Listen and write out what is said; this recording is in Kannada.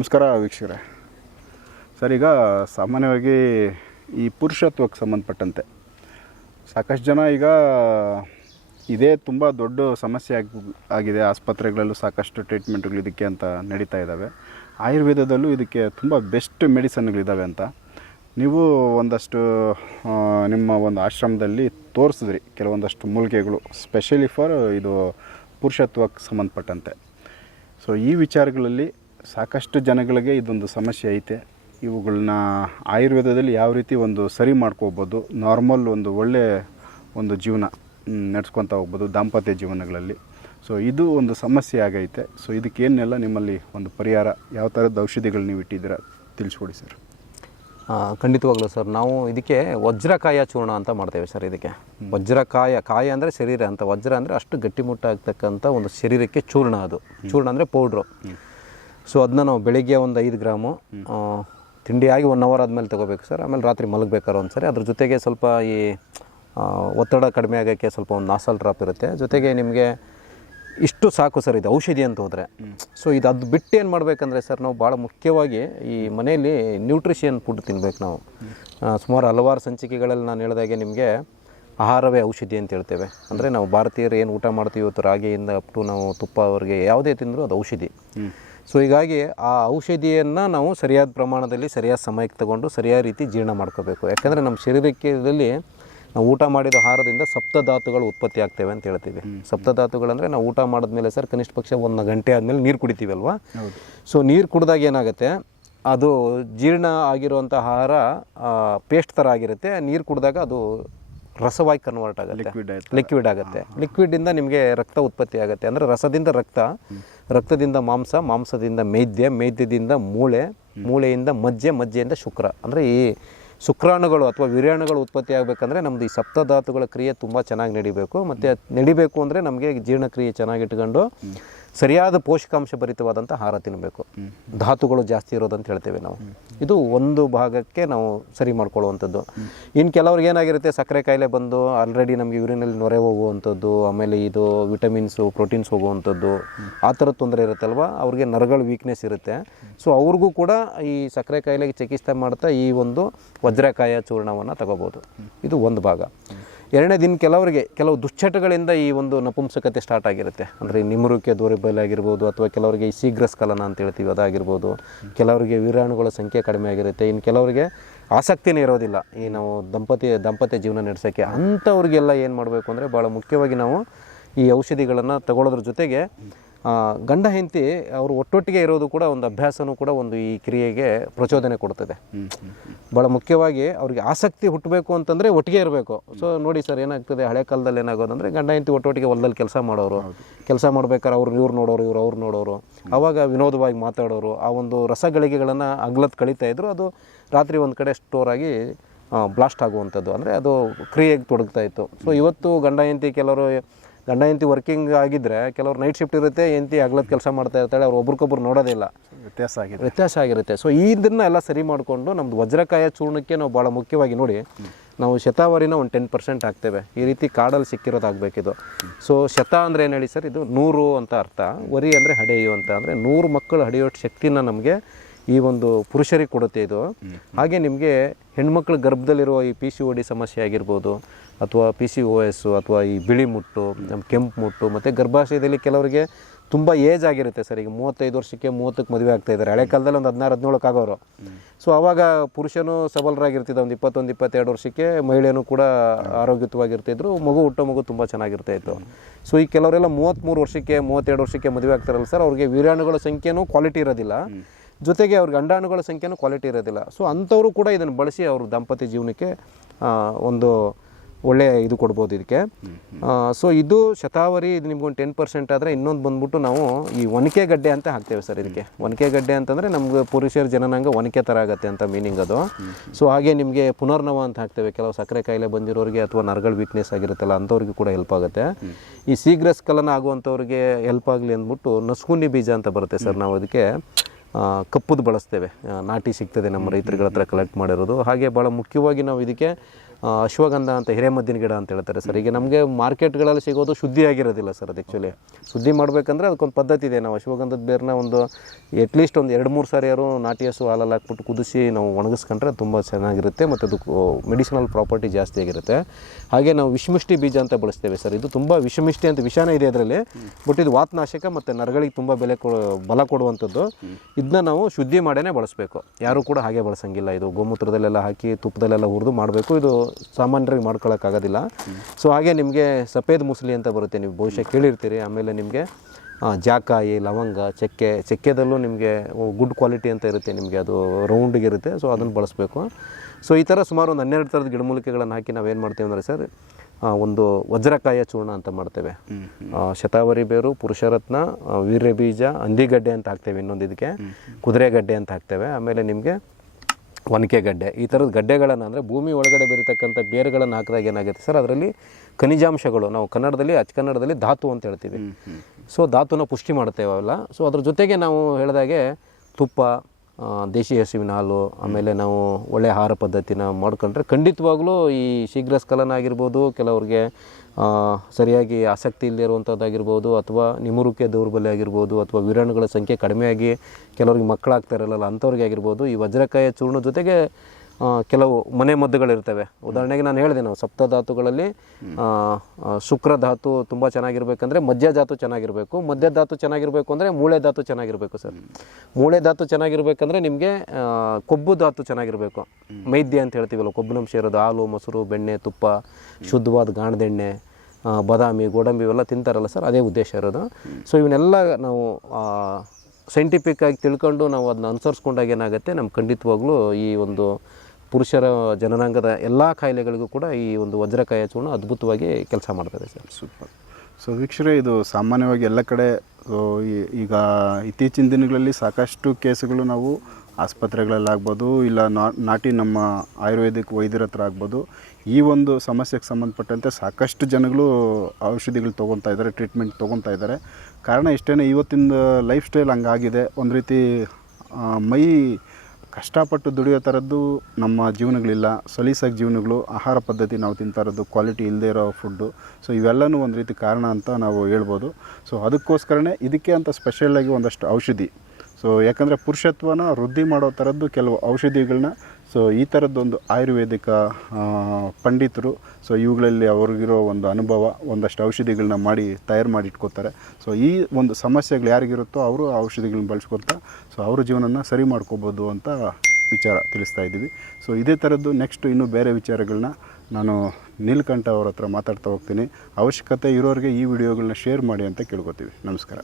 ನಮಸ್ಕಾರ ವೀಕ್ಷಕರೇ. ಸರ್, ಈಗ ಸಾಮಾನ್ಯವಾಗಿ ಈ ಪುರುಷತ್ವಕ್ಕೆ ಸಂಬಂಧಪಟ್ಟಂತೆ ಸಾಕಷ್ಟು ಜನ ಈಗ ಇದೇ ತುಂಬ ದೊಡ್ಡ ಸಮಸ್ಯೆ ಆಗಿದೆ. ಆಸ್ಪತ್ರೆಗಳಲ್ಲೂ ಸಾಕಷ್ಟು ಟ್ರೀಟ್ಮೆಂಟ್ಗಳು ಇದಕ್ಕೆ ಅಂತ ನಡೀತಾ ಇದ್ದಾವೆ. ಆಯುರ್ವೇದದಲ್ಲೂ ಇದಕ್ಕೆ ತುಂಬ ಬೆಸ್ಟ್ ಮೆಡಿಸನ್ಗಳಿದ್ದಾವೆ ಅಂತ ನೀವು ಒಂದಷ್ಟು ನಿಮ್ಮ ಒಂದು ಆಶ್ರಮದಲ್ಲಿ ತೋರಿಸಿದ್ರಿ, ಕೆಲವೊಂದಷ್ಟು ಮೂಲಿಕೆಗಳು ಸ್ಪೆಷಲಿ ಫಾರ್ ಇದು ಪುರುಷತ್ವಕ್ಕೆ ಸಂಬಂಧಪಟ್ಟಂತೆ. ಸೊ ಈ ವಿಚಾರಗಳಲ್ಲಿ ಸಾಕಷ್ಟು ಜನಗಳಿಗೆ ಇದೊಂದು ಸಮಸ್ಯೆ ಐತೆ. ಇವುಗಳನ್ನ ಆಯುರ್ವೇದದಲ್ಲಿ ಯಾವ ರೀತಿ ಒಂದು ಸರಿ ಮಾಡ್ಕೋಬೋದು, ನಾರ್ಮಲ್ ಒಂದು ಒಳ್ಳೆಯ ಒಂದು ಜೀವನ ನಡೆಸ್ಕೊತ ಹೋಗ್ಬೋದು ದಾಂಪತ್ಯ ಜೀವನಗಳಲ್ಲಿ. ಸೊ ಇದು ಒಂದು ಸಮಸ್ಯೆ ಆಗೈತೆ. ಸೊ ಇದಕ್ಕೇನೆಲ್ಲ ನಿಮ್ಮಲ್ಲಿ ಒಂದು ಪರಿಹಾರ, ಯಾವ ಥರದ ಔಷಧಿಗಳು ನೀವು ಇಟ್ಟಿದ್ದೀರಾ ತಿಳಿಸ್ಕೊಡಿ ಸರ್. ಖಂಡಿತವಾಗ್ಲೂ ಸರ್, ನಾವು ಇದಕ್ಕೆ ವಜ್ರಕಾಯ ಚೂರ್ಣ ಅಂತ ಮಾಡ್ತೇವೆ ಸರ್. ಇದಕ್ಕೆ ಕಾಯ ಅಂದರೆ ಶರೀರ ಅಂತ, ವಜ್ರ ಅಂದರೆ ಅಷ್ಟು ಗಟ್ಟಿಮುಟ್ಟಾಗ್ತಕ್ಕಂಥ ಒಂದು ಶರೀರಕ್ಕೆ ಚೂರ್ಣ. ಅದು ಚೂರ್ಣ ಅಂದರೆ ಪೌಡ್ರು. ಸೊ ಅದನ್ನ ನಾವು ಬೆಳಿಗ್ಗೆ ಒಂದು 5 ಗ್ರಾಮು ತಿಂಡಿಯಾಗಿ 1 ಅವರ್ ಆದಮೇಲೆ ತೊಗೋಬೇಕು ಸರ್. ಆಮೇಲೆ ರಾತ್ರಿ ಮಲಗಬೇಕಾದ್ರೆ ಒಂದು ಸರಿ. ಅದ್ರ ಜೊತೆಗೆ ಸ್ವಲ್ಪ ಈ ಒತ್ತಡ ಕಡಿಮೆ ಆಗೋಕ್ಕೆ ಸ್ವಲ್ಪ ಒಂದು ನಾಸಲ್ ಡ್ರಾಪ್ ಇರುತ್ತೆ. ಜೊತೆಗೆ ನಿಮಗೆ ಇಷ್ಟು ಸಾಕು ಸರ್, ಇದು ಔಷಧಿ ಅಂತ ಹೋದರೆ. ಸೊ ಅದು ಬಿಟ್ಟು ಏನು ಮಾಡಬೇಕಂದ್ರೆ ಸರ್, ನಾವು ಭಾಳ ಮುಖ್ಯವಾಗಿ ಈ ಮನೆಯಲ್ಲಿ ನ್ಯೂಟ್ರಿಷಿಯನ್ ಫುಡ್ ತಿನ್ಬೇಕು ನಾವು. ಸುಮಾರು ಹಲವಾರು ಸಂಚಿಕೆಗಳಲ್ಲಿ ನಾನು ಹೇಳಿದಾಗೆ ನಿಮಗೆ ಆಹಾರವೇ ಔಷಧಿ ಅಂತ ಹೇಳ್ತೇವೆ. ಅಂದರೆ ನಾವು ಭಾರತೀಯರು ಏನು ಊಟ ಮಾಡ್ತೀವಿ ಇವತ್ತು, ರಾಗಿಯಿಂದ ಅಪ್ ಟು ನಾವು ತುಪ್ಪವರೆಗೆ ಯಾವುದೇ ತಿಂದರೂ ಅದು ಔಷಧಿ. ಸೊ ಹೀಗಾಗಿ ಆ ಔಷಧಿಯನ್ನು ನಾವು ಸರಿಯಾದ ಪ್ರಮಾಣದಲ್ಲಿ ಸರಿಯಾದ ಸಮಯಕ್ಕೆ ತಗೊಂಡು ಸರಿಯಾದ ರೀತಿ ಜೀರ್ಣ ಮಾಡ್ಕೋಬೇಕು. ಯಾಕಂದರೆ ನಮ್ಮ ಶರೀರಕ್ಕೆ ನಾವು ಊಟ ಮಾಡಿದ ಆಹಾರದಿಂದ ಸಪ್ತಧಾತುಗಳು ಉತ್ಪತ್ತಿ ಆಗ್ತೇವೆ ಅಂತ ಹೇಳ್ತೀವಿ. ಸಪ್ತಧಾತುಗಳಂದರೆ ನಾವು ಊಟ ಮಾಡಿದ್ಮೇಲೆ ಸರ್ ಕನಿಷ್ಠ ಪಕ್ಷ 1 ಗಂಟೆ ಆದಮೇಲೆ ನೀರು ಕುಡಿತೀವಲ್ವ. ಸೊ ನೀರು ಕುಡಿದಾಗ ಏನಾಗುತ್ತೆ, ಅದು ಜೀರ್ಣ ಆಗಿರುವಂಥ ಆಹಾರ ಪೇಸ್ಟ್ ಥರ ಆಗಿರುತ್ತೆ. ನೀರು ಕುಡಿದಾಗ ಅದು ರಸವಾಗಿ ಕನ್ವರ್ಟ್ ಆಗುತ್ತೆ, ಲಿಕ್ವಿಡ್ ಆಗುತ್ತೆ. ಲಿಕ್ವಿಡಿಂದ ನಿಮಗೆ ರಕ್ತ ಉತ್ಪತ್ತಿ ಆಗುತ್ತೆ. ಅಂದರೆ ರಸದಿಂದ ರಕ್ತ, ರಕ್ತದಿಂದ ಮಾಂಸ, ಮಾಂಸದಿಂದ ಮೇದ್ಯದಿಂದ ಮೂಳೆಯಿಂದ ಮಜ್ಜೆಯಿಂದ ಶುಕ್ರ. ಅಂದರೆ ಈ ಶುಕ್ರಾಣುಗಳು ಅಥವಾ ವೀರ್ಯಾಣುಗಳು ಉತ್ಪತ್ತಿ ಆಗಬೇಕಂದ್ರೆ ನಮ್ಮದು ಈ ಸಪ್ತಧಾತುಗಳ ಕ್ರಿಯೆ ತುಂಬ ಚೆನ್ನಾಗಿ ನಡಿಬೇಕು. ಮತ್ತು ನಡಿಬೇಕು ಅಂದರೆ ನಮಗೆ ಜೀರ್ಣಕ್ರಿಯೆ ಚೆನ್ನಾಗಿಟ್ಕೊಂಡು ಸರಿಯಾದ ಪೋಷಕಾಂಶ ಭರಿತವಾದಂಥ ಆಹಾರ ತಿನ್ನಬೇಕು. ಧಾತುಗಳು ಜಾಸ್ತಿ ಇರೋದಂತ ಹೇಳ್ತೇವೆ ನಾವು. ಇದು ಒಂದು ಭಾಗಕ್ಕೆ ನಾವು ಸರಿ ಮಾಡ್ಕೊಳ್ಳುವಂಥದ್ದು. ಇನ್ನು ಕೆಲವ್ರಿಗೆ ಏನಾಗಿರುತ್ತೆ, ಸಕ್ಕರೆ ಕಾಯಿಲೆ ಬಂದು ಆಲ್ರೆಡಿ ನಮಗೆ ಯೂರಿನಲ್ಲಿ ನೊರೆ ಹೋಗುವಂಥದ್ದು, ಆಮೇಲೆ ಇದು ವಿಟಮಿನ್ಸು ಪ್ರೋಟೀನ್ಸ್ ಹೋಗುವಂಥದ್ದು, ಆ ಥರದ ತೊಂದರೆ ಇರುತ್ತಲ್ವ. ಅವ್ರಿಗೆ ನರಗಳು ವೀಕ್ನೆಸ್ ಇರುತ್ತೆ. ಸೊ ಅವ್ರಿಗೂ ಕೂಡ ಈ ಸಕ್ಕರೆ ಕಾಯಿಲೆಗೆ ಚಿಕಿತ್ಸೆ ಮಾಡ್ತಾ ಈ ಒಂದು ವಜ್ರಕಾಯ ಚೂರ್ಣವನ್ನು ತಗೋಬೋದು. ಇದು ಒಂದು ಭಾಗ. ಎರಡನೇ ದಿನ ಕೆಲವು ದುಶ್ಚಟಗಳಿಂದ ಈ ಒಂದು ನಪುಂಸಕತೆ ಸ್ಟಾರ್ಟ್ ಆಗಿರುತ್ತೆ. ಅಂದರೆ ನಿಮರುಕೆ ದೌರ್ಬಲ್ಯ ಆಗಿರ್ಬೋದು, ಅಥವಾ ಕೆಲವರಿಗೆ ಈ ಶೀಘ್ರಸ್ಖಲನ ಅಂತ ಹೇಳ್ತೀವಿ ಅದಾಗಿರ್ಬೋದು. ಕೆಲವರಿಗೆ ವೀರ್ಯಾಣುಗಳ ಸಂಖ್ಯೆ ಕಡಿಮೆ ಆಗಿರುತ್ತೆ. ಇನ್ನು ಕೆಲವರಿಗೆ ಆಸಕ್ತಿನೇ ಇರೋದಿಲ್ಲ ಈ ನಾವು ದಾಂಪತ್ಯ ಜೀವನ ನಡೆಸೋಕ್ಕೆ. ಅಂಥವ್ರಿಗೆಲ್ಲ ಏನು ಮಾಡಬೇಕು ಅಂದರೆ ಭಾಳ ಮುಖ್ಯವಾಗಿ ನಾವು ಈ ಔಷಧಿಗಳನ್ನು ತಗೊಳ್ಳೋದ್ರ ಜೊತೆಗೆ ಗಂಡ ಹೆಂಡತಿ ಅವರು ಒಟ್ಟೊಟ್ಟಿಗೆ ಇರೋದು ಕೂಡ ಒಂದು ಅಭ್ಯಾಸನೂ ಕೂಡ ಒಂದು ಈ ಕ್ರಿಯೆಗೆ ಪ್ರಚೋದನೆ ಕೊಡ್ತದೆ. ಭಾಳ ಮುಖ್ಯವಾಗಿ ಅವ್ರಿಗೆ ಆಸಕ್ತಿ ಹುಟ್ಟಬೇಕು ಅಂತಂದರೆ ಒಟ್ಟಿಗೆ ಇರಬೇಕು. ಸೊ ನೋಡಿ ಸರ್, ಏನಾಗ್ತದೆ ಹಳೆ ಕಾಲದಲ್ಲಿ ಏನಾಗೋದಂದರೆ ಗಂಡ ಹೆಂಡತಿ ಒಟ್ಟೊಟ್ಟಿಗೆ ಹೊಲದಲ್ಲಿ ಕೆಲಸ ಮಾಡ್ಬೇಕಾದ್ರೆ ಇವ್ರು ನೋಡೋರು, ಅವ್ರು ನೋಡೋರು, ಆವಾಗ ವಿನೋದವಾಗಿ ಮಾತಾಡೋರು, ಆ ಒಂದು ರಸಗಳಿಗೆಗಳನ್ನು ಅಗ್ಲತ್ ಕಳೀತಾ ಇದ್ರು. ಅದು ರಾತ್ರಿ ಒಂದು ಕಡೆ ಸ್ಟೋರ್ ಆಗಿ ಬ್ಲಾಸ್ಟ್ ಆಗುವಂಥದ್ದು, ಅಂದರೆ ಅದು ಕ್ರಿಯೆಗೆ ತೊಡಗ್ತಾ ಇತ್ತು. ಸೊ ಇವತ್ತು ಗಂಡ ಹೆಂಡತಿ ವರ್ಕಿಂಗ್ ಆಗಿದ್ದರೆ ಕೆಲವ್ರು ನೈಟ್ ಶಿಫ್ಟ್ ಇರುತ್ತೆ, ಹೆಂಡತಿ ಹಗಲತ್ ಕೆಲಸ ಮಾಡ್ತಾ ಇರ್ತಾಳೆ, ಅವ್ರು ಒಬ್ರಿಗೊಬ್ರು ನೋಡೋದೇ ಇಲ್ಲ, ವ್ಯತ್ಯಾಸ ಆಗಿರುತ್ತೆ. ಸೊ ಇದನ್ನೆಲ್ಲ ಸರಿ ಮಾಡಿಕೊಂಡು ನಮ್ಮದು ವಜ್ರಕಾಯ ಚೂರ್ಣಕ್ಕೆ ನಾವು ಭಾಳ ಮುಖ್ಯವಾಗಿ ನೋಡಿ, ನಾವು ಶತಾವರಿನ ಒಂದು 10% ಹಾಕ್ತೇವೆ. ಈ ರೀತಿ ಕಾಡಲ್ಲಿ ಸಿಕ್ಕಿರೋದಾಗಬೇಕಿದು. ಸೊ ಶತ ಅಂದರೆ ಏನು ಹೇಳಿ ಸರ್, ಇದು 100 ಅಂತ ಅರ್ಥ. ವರಿ ಅಂದರೆ ಹಡೆಯು ಅಂತ, ಅಂದರೆ 100 ಮಕ್ಕಳು ಹಡೆಯೋ ಶಕ್ತಿನ ನಮಗೆ ಈ ಒಂದು ಪುರುಷರಿಗೆ ಕೊಡುತ್ತೆ ಇದು. ಹಾಗೆ ನಿಮಗೆ ಹೆಣ್ಮಕ್ಳು ಗರ್ಭದಲ್ಲಿರುವ ಈ PCOD ಸಮಸ್ಯೆ ಆಗಿರ್ಬೋದು, ಅಥವಾ PCOS, ಅಥವಾ ಈ ಬಿಳಿ ಮುಟ್ಟು, ಕೆಂಪು ಮುಟ್ಟು, ಮತ್ತು ಗರ್ಭಾಶಯದಲ್ಲಿ ಕೆಲವರಿಗೆ ತುಂಬ ಏಜ್ ಆಗಿರುತ್ತೆ ಸರ್. ಈಗ 35 ವರ್ಷಕ್ಕೆ 30ಕ್ಕೆ ಮದುವೆ ಆಗ್ತಾಯಿದ್ದಾರೆ. ಹಳೆ ಕಾಲದಲ್ಲಿ ಒಂದು 16-17 ಆಗೋರು. ಸೊ ಆವಾಗ ಪುರುಷನೂ ಸಬಲರಾಗಿರ್ತಿದ್ದ. ಒಂದು 21-22 ವರ್ಷಕ್ಕೆ ಮಹಿಳೆಯೂ ಕೂಡ ಆರೋಗ್ಯವಾಗಿರ್ತಿದ್ರು. ಮಗು ತುಂಬ ಚೆನ್ನಾಗಿರ್ತಾಯಿತ್ತು. ಸೊ ಈ ಕೆಲವರೆಲ್ಲ 33 ವರ್ಷಕ್ಕೆ 32 ವರ್ಷಕ್ಕೆ ಮದುವೆ ಆಗ್ತಾರಲ್ಲ ಸರ್, ಅವ್ರಿಗೆ ವೀರ್ಯಾಣುಗಳ ಸಂಖ್ಯೆನೂ ಕ್ವಾಲಿಟಿ ಇರೋದಿಲ್ಲ, ಜೊತೆಗೆ ಅವ್ರಿಗೆ ಅಂಡಾಣುಗಳ ಸಂಖ್ಯೆನೂ ಕ್ವಾಲಿಟಿ ಇರೋದಿಲ್ಲ. ಸೊ ಅಂಥವರು ಕೂಡ ಇದನ್ನು ಬಳಸಿ ಅವರು ದಾಂಪತ್ಯ ಜೀವನಕ್ಕೆ ಒಂದು ಒಳ್ಳೆಯ ಇದು ಕೊಡ್ಬೋದು ಇದಕ್ಕೆ. ಸೊ ಇದು ಶತಾವರಿ, ಇದು ನಿಮ್ಗೊಂದು 10% ಆದರೆ, ಇನ್ನೊಂದು ಬಂದ್ಬಿಟ್ಟು ನಾವು ಈ ಒನಕೆ ಗಡ್ಡೆ ಅಂತ ಹಾಕ್ತೇವೆ ಸರ್. ಇದಕ್ಕೆ ಒನಕೆ ಗಡ್ಡೆ ಅಂತಂದರೆ ನಮ್ಗೆ ಪುರುಷರ ಜನನಾಂಗ ಒನಕೆ ಥರ ಆಗುತ್ತೆ ಅಂತ ಮೀನಿಂಗ್ ಅದು. ಸೊ ಹಾಗೆ ನಿಮಗೆ ಪುನರ್ನವ ಅಂತ ಹಾಕ್ತೇವೆ. ಕೆಲವು ಸಕ್ಕರೆ ಕಾಯಿಲೆ ಬಂದಿರೋರಿಗೆ ಅಥವಾ ನರಗಳ ವೀಕ್ನೆಸ್ ಆಗಿರುತ್ತಲ್ಲ ಅಂಥವ್ರಿಗೆ ಕೂಡ ಹೆಲ್ಪ್ ಆಗುತ್ತೆ. ಈ ಶೀಘ್ರಸ್ಖಲನ ಆಗುವಂಥವ್ರಿಗೆ ಹೆಲ್ಪ್ ಆಗಲಿ ಅಂದ್ಬಿಟ್ಟು ನಸ್ಕುನಿ ಬೀಜ ಅಂತ ಬರುತ್ತೆ ಸರ್. ನಾವು ಅದಕ್ಕೆ ಕಪ್ಪುದು ಬಳಸ್ತೇವೆ. ನಾಟಿ ಸಿಗ್ತದೆ ನಮ್ಮ ರೈತರುಗಳ ಹತ್ರ ಕಲೆಕ್ಟ್ ಮಾಡಿರೋದು. ಹಾಗೆ ಭಾಳ ಮುಖ್ಯವಾಗಿ ನಾವು ಇದಕ್ಕೆ ಅಶ್ವಗಂಧ ಅಂತ ಹಿರೇಮದ್ದಿನ ಗಿಡ ಅಂತ ಹೇಳ್ತಾರೆ ಸರ್. ಈಗ ನಮಗೆ ಮಾರ್ಕೆಟ್ಗಳಲ್ಲಿ ಸಿಗೋದು ಶುದ್ಧಿಯಾಗಿರೋದಿಲ್ಲ ಸರ್. ಅದು ಆ್ಯಕ್ಚುಲಿ ಶುದ್ಧಿ ಮಾಡಬೇಕಂದ್ರೆ ಅದಕ್ಕೊಂದು ಪದ್ಧತಿ ಇದೆ. ನಾವು ಅಶ್ವಗಂಧದ ಬೇರನ್ನ ಒಂದು ಅಟ್ಲೀಸ್ಟ್ ಒಂದು 2-3 ಸಾರಿ ಯಾರು ನಾಟಿ ಹಸು ಹಾಲಲ್ಲಿ ಹಾಕ್ಬಿಟ್ಟು ಕುದಿಸಿ ನಾವು ಒಣಗಿಸ್ಕೊಂಡ್ರೆ ತುಂಬ ಚೆನ್ನಾಗಿರುತ್ತೆ ಮತ್ತು ಅದು ಮೆಡಿಸಿನಲ್ ಪ್ರಾಪರ್ಟಿ ಜಾಸ್ತಿ ಆಗಿರುತ್ತೆ. ಹಾಗೆ ನಾವು ವಿಷಮಿಷ್ಟಿ ಬೀಜ ಅಂತ ಬಳಸ್ತೇವೆ ಸರ್. ಇದು ತುಂಬ ವಿಷಮಿಷ್ಟಿ ಅಂತ ವಿಷಾನೇ ಇದೆ ಅದರಲ್ಲಿ, ಬಟ್ ಇದು ವಾತನಾಶಕ ಮತ್ತು ನರಗಳಿಗೆ ತುಂಬ ಬಲ ಕೊಡುವಂಥದ್ದು. ಇದನ್ನ ನಾವು ಶುದ್ಧಿ ಮಾಡೇ ಬಳಸಬೇಕು. ಯಾರೂ ಕೂಡ ಹಾಗೆ ಬಳಸಂಗಿಲ್ಲ. ಇದು ಗೋಮೂತ್ರದಲ್ಲೆಲ್ಲ ಹಾಕಿ ತುಪ್ಪದಲ್ಲೆಲ್ಲ ಹುರಿದು ಮಾಡಬೇಕು. ಇದು ಸಾಮಾನ್ಯರಿಗೆ ಮಾಡ್ಕೊಳ್ಳೋಕ್ಕಾಗೋದಿಲ್ಲ. ಸೊ ಹಾಗೆ ನಿಮಗೆ ಸಫೇದ್ ಮುಸ್ಲಿ ಅಂತ ಬರುತ್ತೆ, ನೀವು ಬಹುಶಃ ಕೇಳಿರ್ತೀರಿ. ಆಮೇಲೆ ನಿಮಗೆ ಜಾಕಾಯಿ, ಲವಂಗ, ಚಕ್ಕೆದಲ್ಲೂ ನಿಮಗೆ ಗುಡ್ ಕ್ವಾಲಿಟಿ ಅಂತ ಇರುತ್ತೆ, ನಿಮಗೆ ಅದು ರೌಂಡಿಗಿರುತ್ತೆ. ಸೊ ಅದನ್ನು ಬಳಸಬೇಕು. ಸೊ ಈ ಥರ ಸುಮಾರು ಒಂದು 12 ಥರದ ಗಿಡಮೂಲಿಕೆಗಳನ್ನು ಹಾಕಿ ನಾವೇನು ಮಾಡ್ತೇವೆ ಅಂದರೆ ಸರ್, ಒಂದು ವಜ್ರಕಾಯ ಚೂರ್ಣ ಅಂತ ಮಾಡ್ತೇವೆ. ಶತಾವರಿ ಬೇರು, ಪುರುಷರತ್ನ, ವೀರ್ಯಬೀಜ, ಹಂದಿಗಡ್ಡೆ ಅಂತ ಹಾಕ್ತೇವೆ. ಇನ್ನೊಂದು ಇದಕ್ಕೆ ಕುದುರೆಗಡ್ಡೆ ಅಂತ ಹಾಕ್ತೇವೆ. ಆಮೇಲೆ ನಿಮಗೆ ಒನಕೆಗಡ್ಡೆ. ಈ ಥರದ ಗಡ್ಡೆಗಳನ್ನು ಅಂದರೆ ಭೂಮಿ ಒಳಗಡೆ ಬೆರೀತಕ್ಕಂಥ ಬೇರುಗಳನ್ನು ಹಾಕಿದಾಗ ಏನಾಗುತ್ತೆ ಸರ್, ಅದರಲ್ಲಿ ಖನಿಜಾಂಶಗಳು, ನಾವು ಕನ್ನಡದಲ್ಲಿ ಧಾತು ಅಂತ ಹೇಳ್ತೀವಿ. ಸೊ ಧಾತುನ ಪುಷ್ಟಿ ಮಾಡ್ತೇವೆ ಅವೆಲ್ಲ. ಸೊ ಅದ್ರ ಜೊತೆಗೆ ನಾವು ಹೇಳಿದಾಗೆ ತುಪ್ಪ, ದೇಶಿ ಹಸುವಿನ ಹಾಲು, ಆಮೇಲೆ ನಾವು ಒಳ್ಳೆಯ ಆಹಾರ ಪದ್ಧತಿನ ಮಾಡ್ಕೊಂಡ್ರೆ ಖಂಡಿತವಾಗ್ಲೂ ಈ ಶೀಘ್ರ ಸ್ಖಲನ ಆಗಿರ್ಬೋದು, ಕೆಲವ್ರಿಗೆ ಸರಿಯಾಗಿ ಆಸಕ್ತಿ ಇಲ್ಲದೆ ಇರುವಂಥದ್ದಾಗಿರ್ಬೋದು, ಅಥವಾ ನಿಮುರುಕೆ ದೌರ್ಬಲ್ಯ ಆಗಿರ್ಬೋದು, ಅಥವಾ ವೀರಾಣುಗಳ ಸಂಖ್ಯೆ ಕಡಿಮೆಯಾಗಿ ಕೆಲವ್ರಿಗೆ ಮಕ್ಕಳಾಗ್ತಾ ಇರಲ್ಲ ಅಂಥವ್ರಿಗೆ ಆಗಿರ್ಬೋದು, ಈ ವಜ್ರಕಾಯ ಚೂರ್ಣ ಜೊತೆಗೆ ಕೆಲವು ಮನೆ ಮದ್ದುಗಳಿರ್ತವೆ. ಉದಾಹರಣೆಗೆ ನಾನು ಹೇಳಿದೆ, ನಾವು ಸಪ್ತಧಾತುಗಳಲ್ಲಿ ಶುಕ್ರ ಧಾತು ತುಂಬ ಚೆನ್ನಾಗಿರ್ಬೇಕಂದ್ರೆ ಮಧ್ಯ ಧಾತು ಚೆನ್ನಾಗಿರಬೇಕು. ಮಧ್ಯ ಧಾತು ಚೆನ್ನಾಗಿರಬೇಕು ಅಂದರೆ ಮೂಳೆ ಧಾತು ಚೆನ್ನಾಗಿರಬೇಕು ಸರ್. ಮೂಳೆ ಧಾತು ಚೆನ್ನಾಗಿರ್ಬೇಕಂದ್ರೆ ನಿಮಗೆ ಕೊಬ್ಬು ಧಾತು ಚೆನ್ನಾಗಿರಬೇಕು. ಮೈದ್ಯ ಅಂತ ಹೇಳ್ತೀವಲ್ಲ, ಕೊಬ್ಬಿನಂಶ ಇರೋದು, ಹಾಲು, ಮೊಸರು, ಬೆಣ್ಣೆ, ತುಪ್ಪ, ಶುದ್ಧವಾದ ಗಾಣದೆಣ್ಣೆ, ಬಾದಾಮಿ, ಗೋಡಂಬಿ ಇವೆಲ್ಲ ತಿಂತಾರಲ್ಲ ಸರ್, ಅದೇ ಉದ್ದೇಶ ಇರೋದು. ಸೊ ಇವನ್ನೆಲ್ಲ ನಾವು ಸೈಂಟಿಫಿಕ್ಕಾಗಿ ತಿಳ್ಕೊಂಡು ನಾವು ಅದನ್ನ ಅನುಸರಿಸ್ಕೊಂಡಾಗ ಏನಾಗುತ್ತೆ, ನಮ್ಗೆ ಖಂಡಿತವಾಗ್ಲೂ ಈ ಒಂದು ಪುರುಷರ ಜನನಾಂಗದ ಎಲ್ಲ ಕಾಯಿಲೆಗಳಿಗೂ ಕೂಡ ಈ ಒಂದು ವಜ್ರಕಾಯ ಚೂರ್ಣ ಅದ್ಭುತವಾಗಿ ಕೆಲಸ ಮಾಡ್ತದೆ ಸರ್. ಸೂಪರ್. ಸೊ ವೀಕ್ಷಕರೇ, ಇದು ಸಾಮಾನ್ಯವಾಗಿ ಎಲ್ಲ ಕಡೆ ಈಗ ಇತ್ತೀಚಿನ ದಿನಗಳಲ್ಲಿ ಸಾಕಷ್ಟು ಕೇಸುಗಳು ನಾವು ಆಸ್ಪತ್ರೆಗಳಲ್ಲಾಗ್ಬೋದು, ಇಲ್ಲ ನಾಟಿ ನಮ್ಮ ಆಯುರ್ವೇದಿಕ್ ವೈದ್ಯರ ಹತ್ರ ಆಗ್ಬೋದು, ಈ ಒಂದು ಸಮಸ್ಯೆಗೆ ಸಂಬಂಧಪಟ್ಟಂತೆ ಸಾಕಷ್ಟು ಜನಗಳು ಔಷಧಿಗಳು ತೊಗೊತಾ ಇದ್ದಾರೆ, ಟ್ರೀಟ್ಮೆಂಟ್ ತೊಗೊತಾ ಇದ್ದಾರೆ. ಕಾರಣ ಇಷ್ಟೇ, ಇವತ್ತಿನ ಲೈಫ್ ಸ್ಟೈಲ್ ಹಂಗಾಗಿದೆ. ಒಂದು ರೀತಿ ಮೈ ಕಷ್ಟಪಟ್ಟು ದುಡಿಯೋ ಥರದ್ದು ನಮ್ಮ ಜೀವನಗಳಿಲ್ಲ, ಸಲೀಸಾಗಿ ಜೀವನಗಳು, ಆಹಾರ ಪದ್ಧತಿ ನಾವು ತಿಂತಾ ಇರೋದು ಕ್ವಾಲಿಟಿ ಇಲ್ಲದೆ ಇರೋ ಫುಡ್ಡು. ಸೊ ಇವೆಲ್ಲನೂ ಒಂದು ರೀತಿ ಕಾರಣ ಅಂತ ನಾವು ಹೇಳ್ಬೋದು. ಸೊ ಅದಕ್ಕೋಸ್ಕರನೇ ಇದಕ್ಕೆ ಅಂತ ಸ್ಪೆಷಲಾಗಿ ಒಂದಷ್ಟು ಔಷಧಿ, ಸೊ ಯಾಕಂದರೆ ಪುರುಷತ್ವನ ವೃದ್ಧಿ ಮಾಡೋ ಥರದ್ದು ಕೆಲವು ಔಷಧಿಗಳನ್ನ, ಸೊ ಈ ಥರದ್ದೊಂದು ಆಯುರ್ವೇದಿಕ ಪಂಡಿತರು, ಸೊ ಇವುಗಳಲ್ಲಿ ಅವ್ರಿಗಿರೋ ಒಂದು ಅನುಭವ, ಒಂದಷ್ಟು ಔಷಧಿಗಳನ್ನ ತಯಾರು ಮಾಡಿ ಇಟ್ಕೋತಾರೆ. ಸೊ ಈ ಒಂದು ಸಮಸ್ಯೆಗಳು ಯಾರಿಗಿರುತ್ತೋ ಅವರು ಆ ಔಷಧಿಗಳನ್ನ ಬಳಸ್ಕೊತಾ ಸೊ ಅವ್ರ ಜೀವನನ ಸರಿ ಮಾಡ್ಕೋಬೋದು ಅಂತ ವಿಚಾರ ತಿಳಿಸ್ತಾ ಇದ್ದೀವಿ. ಸೊ ಇದೇ ಥರದ್ದು ನೆಕ್ಸ್ಟ್ ಇನ್ನೂ ಬೇರೆ ವಿಚಾರಗಳನ್ನ ನಾನು ನೀಲಕಂಠ ಅವ್ರ ಹತ್ರ ಮಾತಾಡ್ತಾ ಹೋಗ್ತೀನಿ. ಅವಶ್ಯಕತೆ ಇರೋರಿಗೆ ಈ ವಿಡಿಯೋಗಳನ್ನ ಶೇರ್ ಮಾಡಿ ಅಂತ ಕೇಳ್ಕೊತೀವಿ. ನಮಸ್ಕಾರ.